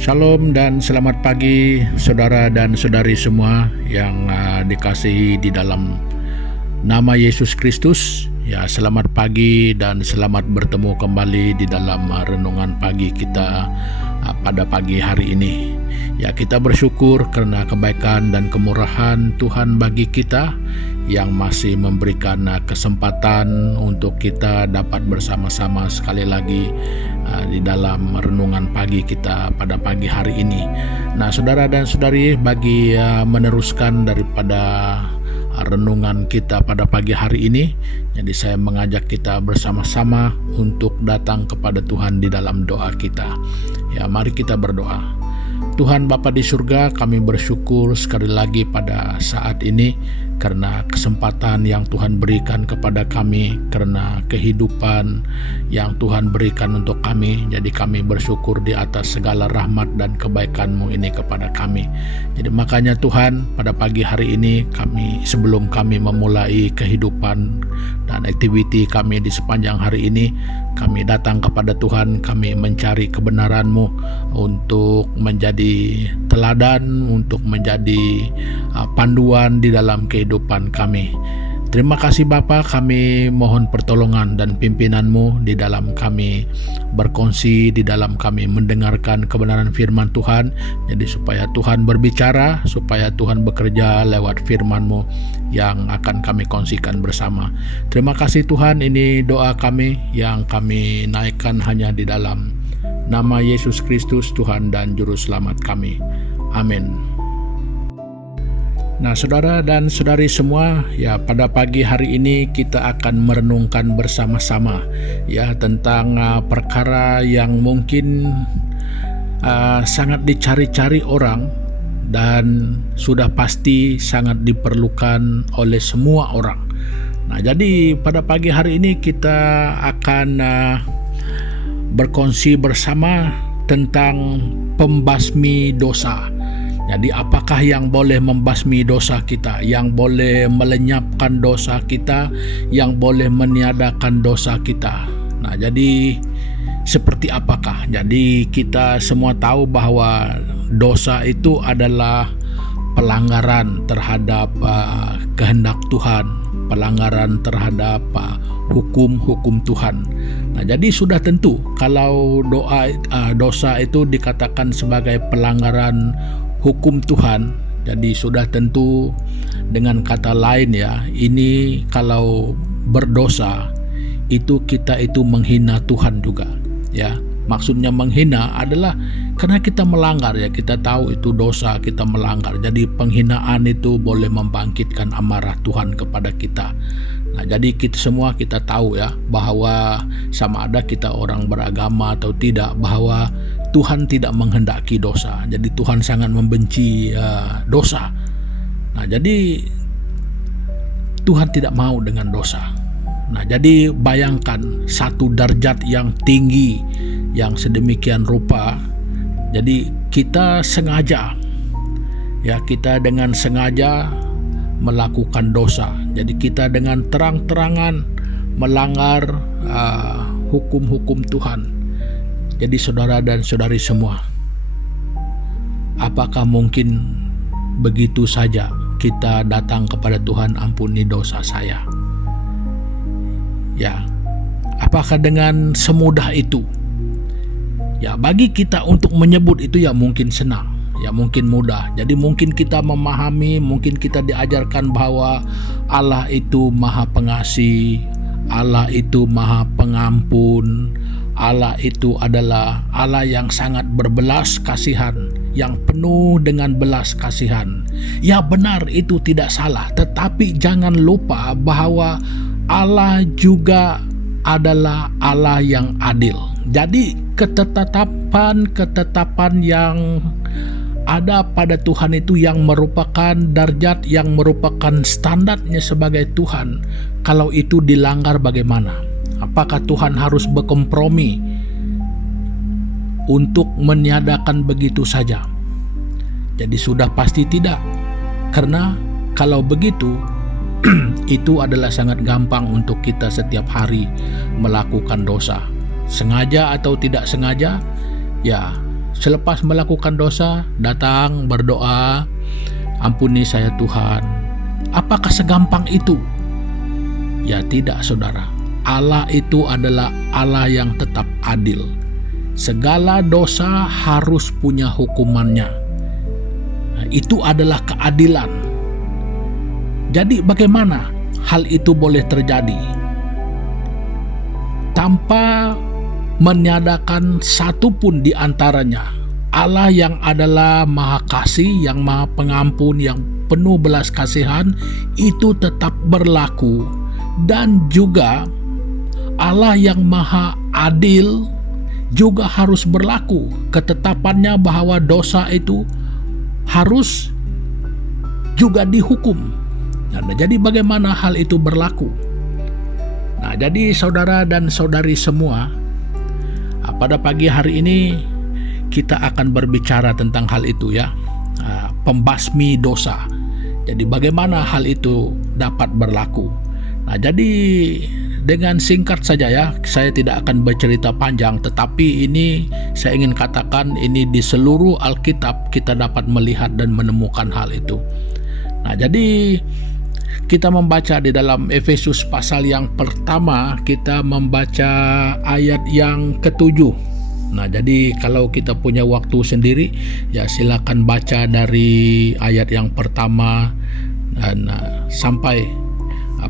Shalom dan selamat pagi saudara dan saudari semua yang dikasihi di dalam nama Yesus Kristus. Ya, selamat pagi dan selamat bertemu kembali di dalam renungan pagi kita pada pagi hari ini. Ya, kita bersyukur karena kebaikan dan kemurahan Tuhan bagi kita yang masih memberikan kesempatan untuk kita dapat bersama-sama sekali lagi di dalam renungan pagi kita pada pagi hari ini. Nah, saudara dan saudari, bagi meneruskan daripada renungan kita pada pagi hari ini, jadi saya mengajak kita bersama-sama untuk datang kepada Tuhan di dalam doa kita. Ya, mari kita berdoa. Tuhan Bapa di surga, kami bersyukur sekali lagi pada saat ini karena kesempatan yang Tuhan berikan kepada kami, karena kehidupan yang Tuhan berikan untuk kami. Jadi kami bersyukur di atas segala rahmat dan kebaikan-Mu ini kepada kami. Jadi makanya Tuhan, pada pagi hari ini sebelum kami memulai kehidupan dan aktiviti kami di sepanjang hari ini, kami datang kepada Tuhan, kami mencari kebenaran-Mu untuk menjadi teladan, untuk menjadi panduan di dalam kehidupan kami. Terima kasih Bapa, kami mohon pertolongan dan pimpinan-Mu di dalam kami berkongsi, di dalam kami mendengarkan kebenaran firman Tuhan. Jadi supaya Tuhan berbicara, supaya Tuhan bekerja lewat firman-Mu yang akan kami kongsikan bersama. Terima kasih Tuhan, ini doa kami yang kami naikkan hanya di dalam nama Yesus Kristus, Tuhan dan Juru Selamat kami. Amin. Nah, saudara dan saudari semua, ya pada pagi hari ini kita akan merenungkan bersama-sama ya tentang perkara yang mungkin sangat dicari-cari orang dan sudah pasti sangat diperlukan oleh semua orang. Nah, jadi pada pagi hari ini kita akan berkongsi bersama tentang pembasmi dosa. Jadi apakah yang boleh membasmi dosa kita, yang boleh melenyapkan dosa kita, yang boleh meniadakan dosa kita. Nah, jadi seperti apakah? Jadi kita semua tahu bahwa dosa itu adalah pelanggaran terhadap kehendak Tuhan, pelanggaran terhadap hukum-hukum Tuhan. Nah, jadi sudah tentu kalau dosa itu dikatakan sebagai pelanggaran hukum Tuhan, jadi sudah tentu dengan kata lain ya, ini kalau berdosa itu kita itu menghina Tuhan juga ya. Maksudnya menghina adalah karena kita melanggar ya, kita tahu itu dosa, kita melanggar. Jadi penghinaan itu boleh membangkitkan amarah Tuhan kepada kita. Nah, jadi kita semua kita tahu ya bahwa sama ada kita orang beragama atau tidak, bahwa Tuhan tidak menghendaki dosa. Jadi Tuhan sangat membenci dosa. Nah, jadi Tuhan tidak mau dengan dosa. Nah, jadi bayangkan satu derajat yang tinggi yang sedemikian rupa. Jadi kita sengaja ya, kita dengan sengaja melakukan dosa. Jadi kita dengan terang-terangan melanggar hukum-hukum Tuhan. Jadi saudara dan saudari semua, apakah mungkin begitu saja kita datang kepada Tuhan, ampuni dosa saya? Ya, apakah dengan semudah itu? Ya, bagi kita untuk menyebut itu ya mungkin senang, ya mungkin mudah. Jadi mungkin kita memahami, mungkin kita diajarkan bahwa Allah itu Maha Pengasih, Allah itu Maha Pengampun, Allah itu adalah Allah yang sangat berbelas kasihan, yang penuh dengan belas kasihan. Ya benar, itu tidak salah, tetapi jangan lupa bahwa Allah juga adalah Allah yang adil. Jadi ketetapan yang ada pada Tuhan itu yang merupakan derajat, yang merupakan standarnya sebagai Tuhan. Kalau itu dilanggar bagaimana? Apakah Tuhan harus berkompromi untuk meniadakan begitu saja? Jadi sudah pasti tidak. Karena kalau begitu itu adalah sangat gampang untuk kita setiap hari melakukan dosa. Sengaja atau tidak sengaja, ya selepas melakukan dosa, datang berdoa, ampuni saya Tuhan. Apakah segampang itu? Ya tidak, saudara. Allah itu adalah Allah yang tetap adil. Segala dosa harus punya hukumannya. Nah, itu adalah keadilan. Jadi bagaimana hal itu boleh terjadi? Tanpa meniadakan satu pun di antaranya. Allah yang adalah Maha Kasih, yang Maha Pengampun, yang penuh belas kasihan, itu tetap berlaku. Dan juga Allah yang Maha Adil juga harus berlaku. Ketetapannya bahwa dosa itu harus juga dihukum. Nah, jadi bagaimana hal itu berlaku? Nah, jadi saudara dan saudari semua, pada pagi hari ini kita akan berbicara tentang hal itu ya, pembasmi dosa. Jadi bagaimana hal itu dapat berlaku? Nah, jadi dengan singkat saja ya, saya tidak akan bercerita panjang, tetapi ini saya ingin katakan ini di seluruh Alkitab kita dapat melihat dan menemukan hal itu. Nah, jadi kita membaca di dalam Efesus pasal yang pertama, kita membaca ayat yang ke-7. Nah, jadi kalau kita punya waktu sendiri, ya silakan baca dari ayat yang pertama dan sampai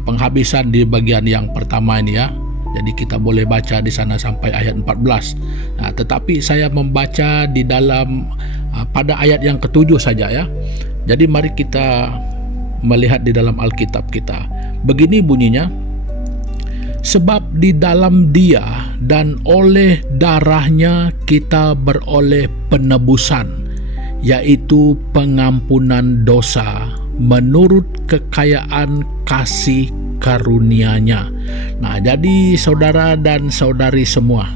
penghabisan di bagian yang pertama ini ya. Jadi kita boleh baca di sana sampai ayat 14. Nah, tetapi saya membaca di dalam pada ayat yang ke-7 saja ya. Jadi mari kita melihat di dalam Alkitab kita. Begini bunyinya, sebab di dalam Dia dan oleh darahnya kita beroleh penebusan, yaitu pengampunan dosa menurut kekayaan kasih karunia-Nya. Nah, jadi saudara dan saudari semua,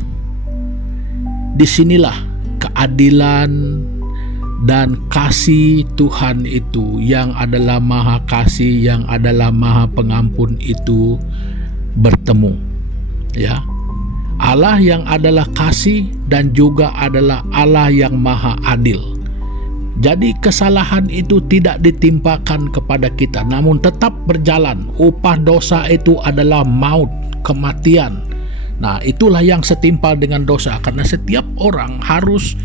disinilah keadilan dan kasih Tuhan itu yang adalah Maha Kasih, yang adalah Maha Pengampun itu bertemu. Ya. Allah yang adalah kasih dan juga adalah Allah yang Maha Adil. Jadi kesalahan itu tidak ditimpakan kepada kita, namun tetap berjalan. Upah dosa itu adalah maut, kematian. Nah, itulah yang setimpal dengan dosa, karena setiap orang harus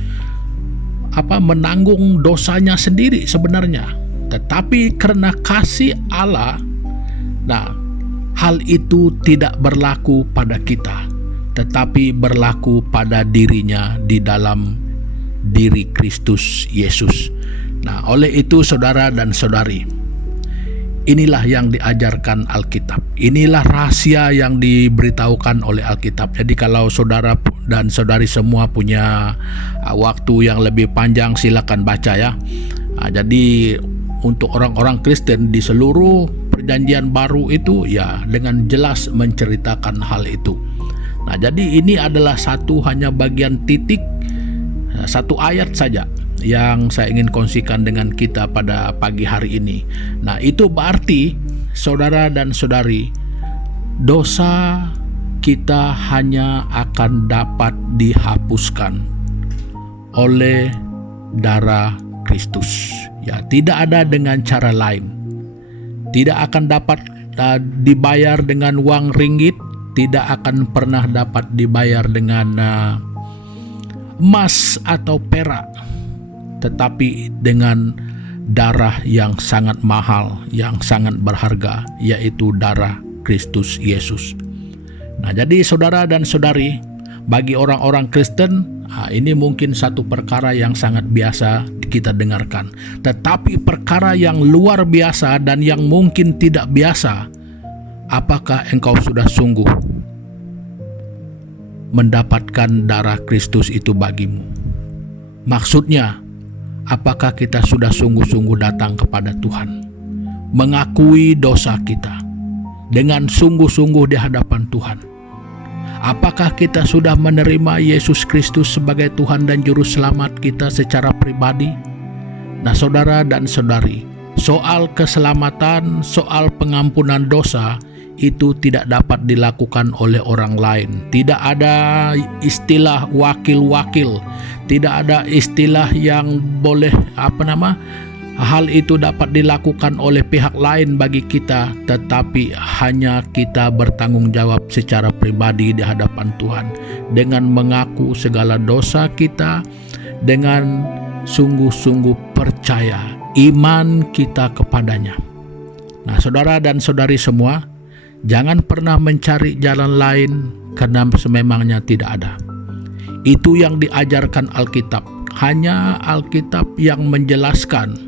menanggung dosanya sendiri sebenarnya. Tetapi karena kasih Allah, nah hal itu tidak berlaku pada kita, tetapi berlaku pada dirinya di dalam diri Kristus Yesus. Nah, oleh itu saudara dan saudari, inilah yang diajarkan Alkitab. Inilah rahasia yang diberitahukan oleh Alkitab. Jadi kalau saudara dan saudari semua punya waktu yang lebih panjang, silakan baca ya. Jadi untuk orang-orang Kristen di seluruh perjanjian baru itu ya dengan jelas menceritakan hal itu. Nah, jadi ini adalah hanya bagian titik, satu ayat saja yang saya ingin kongsikan dengan kita pada pagi hari ini. Nah, itu berarti saudara dan saudari, dosa kita hanya akan dapat dihapuskan oleh darah Kristus. Ya, tidak ada dengan cara lain. Tidak akan dapat dibayar dengan uang ringgit, tidak akan pernah dapat dibayar dengan emas atau perak, tetapi dengan darah yang sangat mahal, yang sangat berharga, yaitu darah Kristus Yesus. Nah, jadi saudara dan saudari, bagi orang-orang Kristen, ini mungkin satu perkara yang sangat biasa kita dengarkan. Tetapi perkara yang luar biasa dan yang mungkin tidak biasa, apakah engkau sudah sungguh mendapatkan darah Kristus itu bagimu? Maksudnya, apakah kita sudah sungguh-sungguh datang kepada Tuhan, mengakui dosa kita dengan sungguh-sungguh di hadapan Tuhan? Apakah kita sudah menerima Yesus Kristus sebagai Tuhan dan Juru Selamat kita secara pribadi? Nah, saudara dan saudari, soal keselamatan, soal pengampunan dosa, itu tidak dapat dilakukan oleh orang lain. Tidak ada istilah wakil-wakil, Tidak ada istilah yang boleh hal itu dapat dilakukan oleh pihak lain bagi kita, tetapi hanya kita bertanggung jawab secara pribadi di hadapan Tuhan dengan mengaku segala dosa kita, dengan sungguh-sungguh percaya iman kita kepadanya. Nah, saudara dan saudari semua, jangan pernah mencari jalan lain karena sememangnya tidak ada. Itu yang diajarkan Alkitab. Hanya Alkitab yang menjelaskan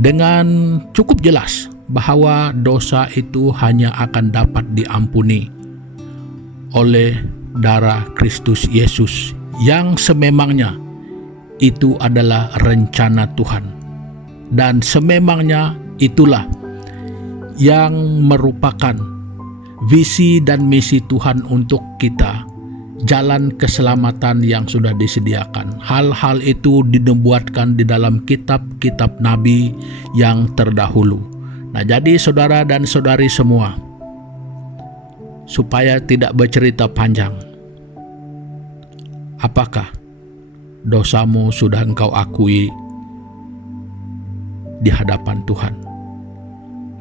dengan cukup jelas bahwa dosa itu hanya akan dapat diampuni oleh darah Kristus Yesus yang sememangnya itu adalah rencana Tuhan, dan sememangnya itulah yang merupakan visi dan misi Tuhan untuk kita, jalan keselamatan yang sudah disediakan. Hal-hal itu dinubuatkan di dalam kitab-kitab nabi yang terdahulu. Nah, jadi saudara dan saudari semua, supaya tidak bercerita panjang, apakah dosamu sudah engkau akui di hadapan Tuhan?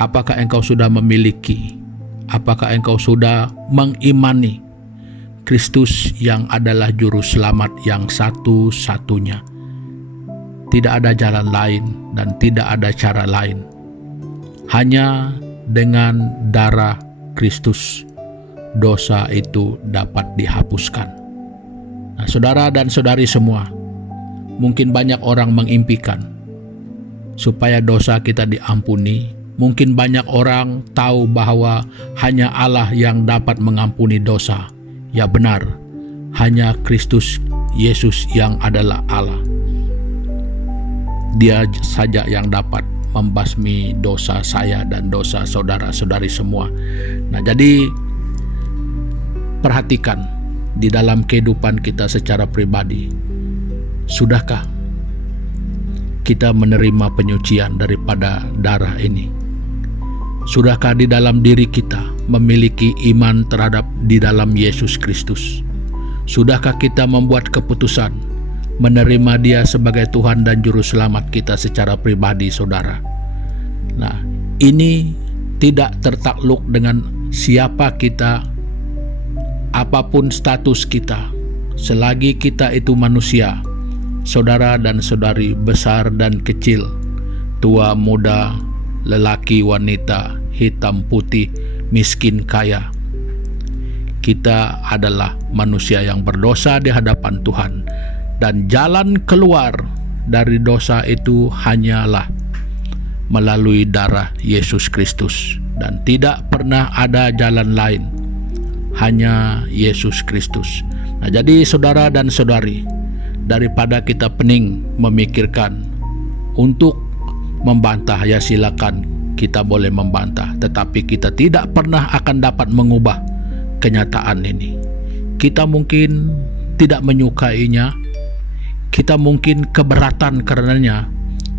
Apakah engkau sudah memiliki, apakah engkau sudah mengimani Kristus yang adalah juru selamat yang satu-satunya? Tidak ada jalan lain dan tidak ada cara lain. Hanya dengan darah Kristus dosa itu dapat dihapuskan. Nah, saudara dan saudari semua, mungkin banyak orang mengimpikan supaya dosa kita diampuni. Mungkin banyak orang tahu bahwa hanya Allah yang dapat mengampuni dosa. Ya benar, hanya Kristus Yesus yang adalah Allah. Dia saja yang dapat membasmi dosa saya dan dosa saudara-saudari semua. Nah, jadi perhatikan di dalam kehidupan kita secara pribadi. Sudahkah kita menerima penyucian daripada darah ini? Sudahkah di dalam diri kita memiliki iman terhadap di dalam Yesus Kristus? Sudahkah kita membuat keputusan menerima Dia sebagai Tuhan dan Juru Selamat kita secara pribadi, saudara? Nah, ini tidak tertakluk dengan siapa kita, apapun status kita, selagi kita itu manusia, saudara dan saudari, besar dan kecil, tua muda, lelaki wanita, hitam putih, miskin kaya. Kita adalah manusia yang berdosa di hadapan Tuhan, dan jalan keluar dari dosa itu hanyalah melalui darah Yesus Kristus, dan tidak pernah ada jalan lain, hanya Yesus Kristus. Nah, jadi saudara dan saudari, daripada kita pening memikirkan untuk membantah, ya silakan kita boleh membantah, tetapi kita tidak pernah akan dapat mengubah kenyataan ini. Kita mungkin tidak menyukainya, kita mungkin keberatan karenanya,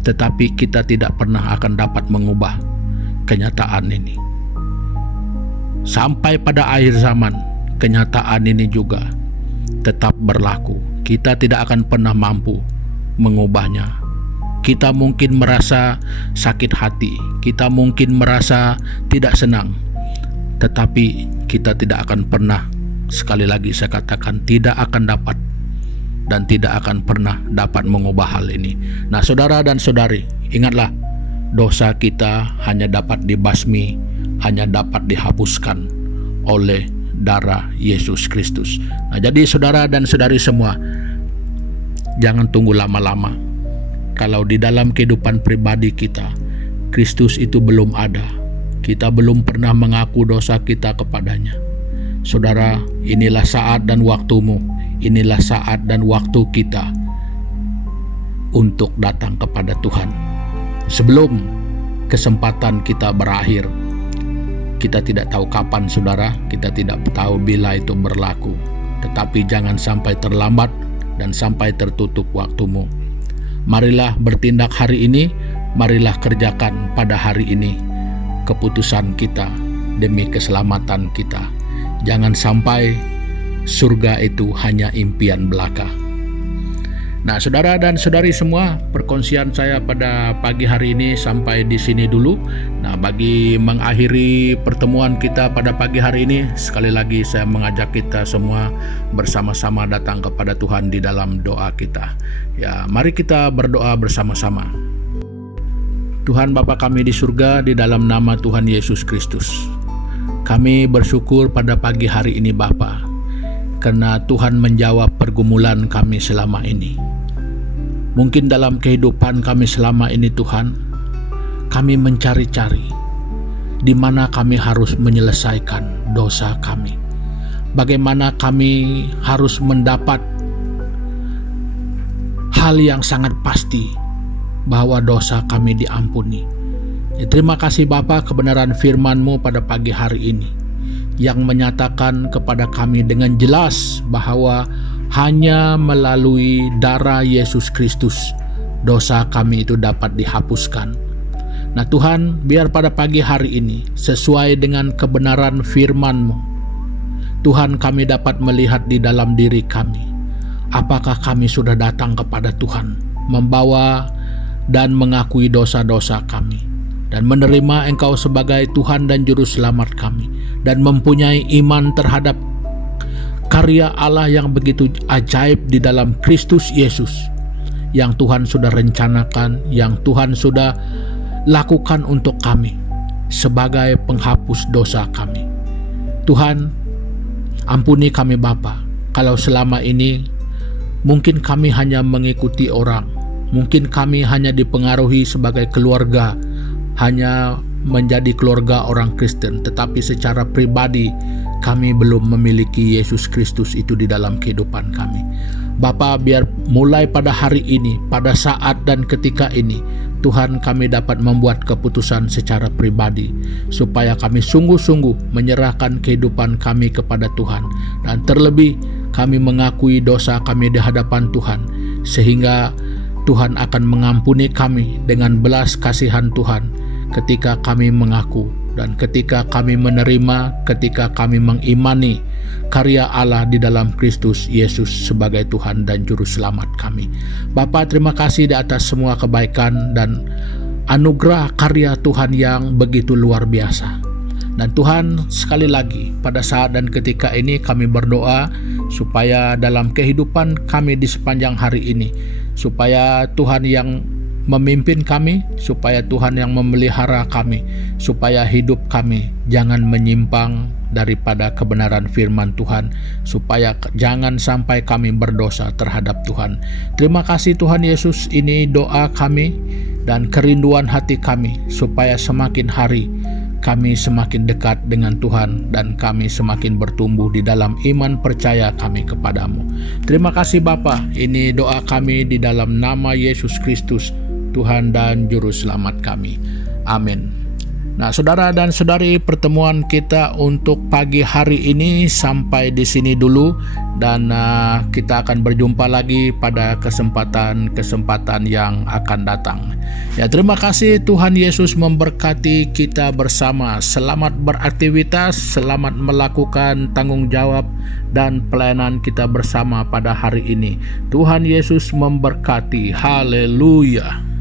tetapi kita tidak pernah akan dapat mengubah kenyataan ini. Sampai pada akhir zaman, kenyataan ini juga tetap berlaku. Kita tidak akan pernah mampu mengubahnya. Kita mungkin merasa sakit hati, kita mungkin merasa tidak senang, tetapi kita tidak akan pernah, sekali lagi saya katakan, tidak akan dapat dan tidak akan pernah dapat mengubah hal ini. Nah, saudara dan saudari, ingatlah, dosa kita hanya dapat dibasmi, hanya dapat dihapuskan oleh darah Yesus Kristus. Nah, jadi saudara dan saudari semua, jangan tunggu lama-lama. Kalau di dalam kehidupan pribadi kita, Kristus itu belum ada, kita belum pernah mengaku dosa kita kepadanya. Saudara, inilah saat dan waktumu, inilah saat dan waktu kita untuk datang kepada Tuhan. Sebelum kesempatan kita berakhir, kita tidak tahu kapan, saudara, kita tidak tahu bila itu berlaku. Tetapi jangan sampai terlambat dan sampai tertutup waktumu. Marilah bertindak hari ini, marilah kerjakan pada hari ini keputusan kita demi keselamatan kita. Jangan sampai surga itu hanya impian belaka. Nah, saudara dan saudari semua, perkongsian saya pada pagi hari ini sampai di sini dulu. Nah, bagi mengakhiri pertemuan kita pada pagi hari ini, sekali lagi saya mengajak kita semua bersama-sama datang kepada Tuhan di dalam doa kita. Ya, mari kita berdoa bersama-sama. Tuhan Bapa kami di surga, di dalam nama Tuhan Yesus Kristus, kami bersyukur pada pagi hari ini Bapa, karena Tuhan menjawab pergumulan kami selama ini. Mungkin dalam kehidupan kami selama ini Tuhan, kami mencari-cari di mana kami harus menyelesaikan dosa kami. Bagaimana kami harus mendapat hal yang sangat pasti bahwa dosa kami diampuni. Ya, terima kasih Bapa, kebenaran firman-Mu pada pagi hari ini yang menyatakan kepada kami dengan jelas bahwa hanya melalui darah Yesus Kristus dosa kami itu dapat dihapuskan. Nah Tuhan, biar pada pagi hari ini sesuai dengan kebenaran firman-Mu, Tuhan, kami dapat melihat di dalam diri kami apakah kami sudah datang kepada Tuhan membawa dan mengakui dosa-dosa kami dan menerima Engkau sebagai Tuhan dan Juru Selamat kami, dan mempunyai iman terhadap karya Allah yang begitu ajaib di dalam Kristus Yesus yang Tuhan sudah rencanakan, yang Tuhan sudah lakukan untuk kami sebagai penghapus dosa kami. Tuhan, ampuni kami Bapa, kalau selama ini mungkin kami hanya mengikuti orang, mungkin kami hanya dipengaruhi sebagai keluarga, hanya menjadi keluarga orang Kristen, tetapi secara pribadi kami belum memiliki Yesus Kristus itu di dalam kehidupan kami. Bapa, biar mulai pada hari ini, pada saat dan ketika ini, Tuhan, kami dapat membuat keputusan secara pribadi supaya kami sungguh-sungguh menyerahkan kehidupan kami kepada Tuhan, dan terlebih kami mengakui dosa kami di hadapan Tuhan, sehingga Tuhan akan mengampuni kami dengan belas kasihan Tuhan ketika kami mengaku dan ketika kami menerima, ketika kami mengimani karya Allah di dalam Kristus Yesus sebagai Tuhan dan Juru Selamat kami. Bapa, terima kasih di atas semua kebaikan dan anugerah karya Tuhan yang begitu luar biasa. Dan Tuhan, sekali lagi pada saat dan ketika ini kami berdoa supaya dalam kehidupan kami di sepanjang hari ini, supaya Tuhan yang memimpin kami, supaya Tuhan yang memelihara kami, supaya hidup kami jangan menyimpang daripada kebenaran firman Tuhan, supaya jangan sampai kami berdosa terhadap Tuhan. Terima kasih Tuhan Yesus, ini doa kami dan kerinduan hati kami, supaya semakin hari kami semakin dekat dengan Tuhan dan kami semakin bertumbuh di dalam iman percaya kami kepadamu. Terima kasih Bapa, ini doa kami di dalam nama Yesus Kristus, Tuhan dan Juru Selamat kami. Amin. Nah, saudara dan saudari, pertemuan kita untuk pagi hari ini sampai di sini dulu, dan kita akan berjumpa lagi pada kesempatan-kesempatan yang akan datang. Ya, terima kasih. Tuhan Yesus memberkati kita bersama. Selamat beraktivitas, selamat melakukan tanggung jawab dan pelayanan kita bersama pada hari ini. Tuhan Yesus memberkati. Haleluya.